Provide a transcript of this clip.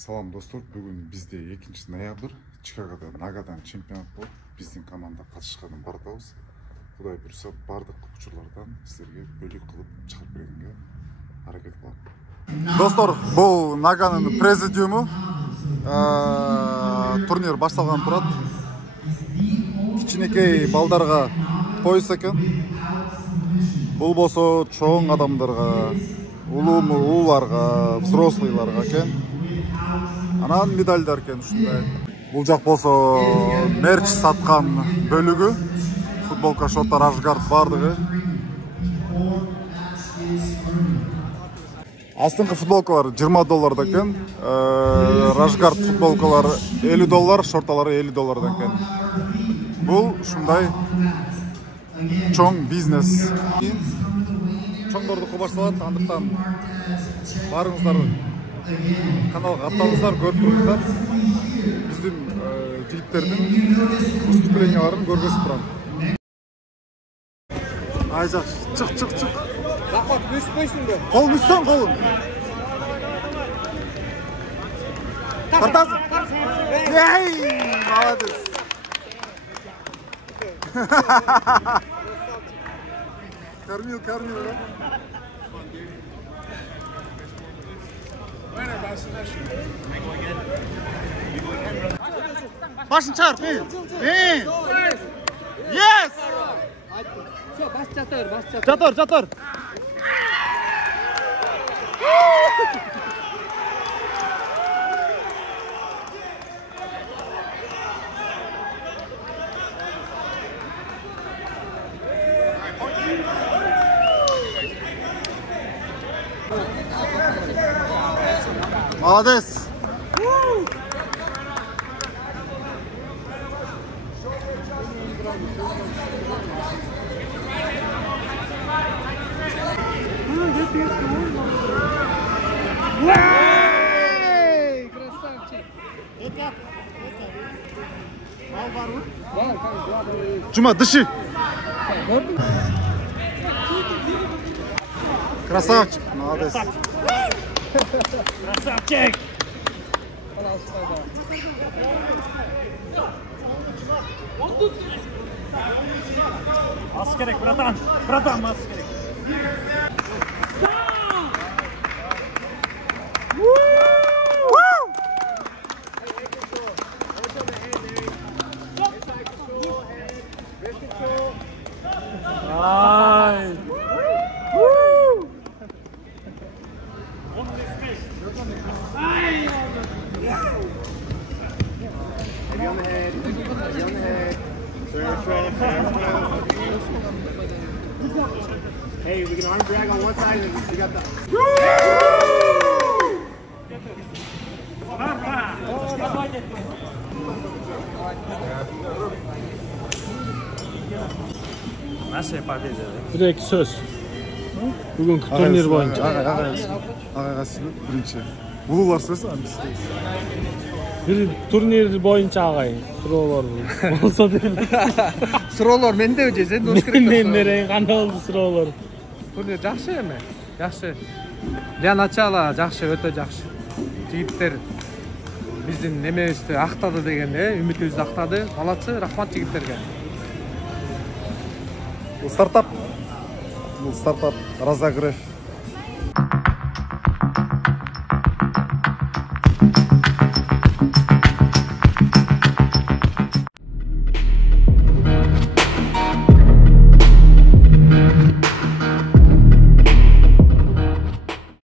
Салам достор, бүгін бізде 2 ноябрь Чикагода Нагадан чемпионат болып, біздің команда қатысқанын бардауыз. Құдай бұйырса, бардық учурлардан сіздерге бөлек қылып шығарып бергенге әрекет қыламын. Достор, бұл Наганың президиумы. Турнир башталған тұрады. Кичинекей балдарға қойыс екен. Бұл болса чоң адамдарға, улууларға, взрослыйларға екен. Анан медальдар екен ушундай. Бул жак болсо мерч саткан бөлүгү. Футболка, шорттар, Ашгард бардыгы. Астыңкы футболкалар $20 екен. Рашгард футболкалар $50, шортталары $50 екен. Бул ушундай чоң бизнес. Чоңдорду кубашталат, андыктан барыңыздар, каналга аттаңыздар, көрүп туруңуздар. Биздин жигиттердин выступленияларын көргөзүп турам. Ай жакшы, чык. Рахмат, өспөйсүңбү? Колун үстөн, колун. Тартасың. Ей, молодец. Кормил, да? Башын чар, мен. Yes! Всё, бас жатыр. Жатыр. Молодец! Красавчик! Чума, дыши! Красавчик! Молодец! Красавчик! Мас керек, братан, мас керек. Ай! Hey, we can arm drag on one side and we got the... Nasıl победа? Direkt söz. Bugünkü turnir boyunca. Ағайға сізді бірінші. Улулар сөз, Bir turnir boyunca ağay. Sıralar olsa değil. Sıralar mende öce, sen de hoş gerek. Mendereyin qanday oldu sıralar. Turnier жақсы эме? Жақсы. Для начала жақсы, өтө жақсы. Жигиттер биздин немебизди актады деген, үмүтүбүздү актады. Молодцы, рахмат жигиттерге. Бұл стартап разогрев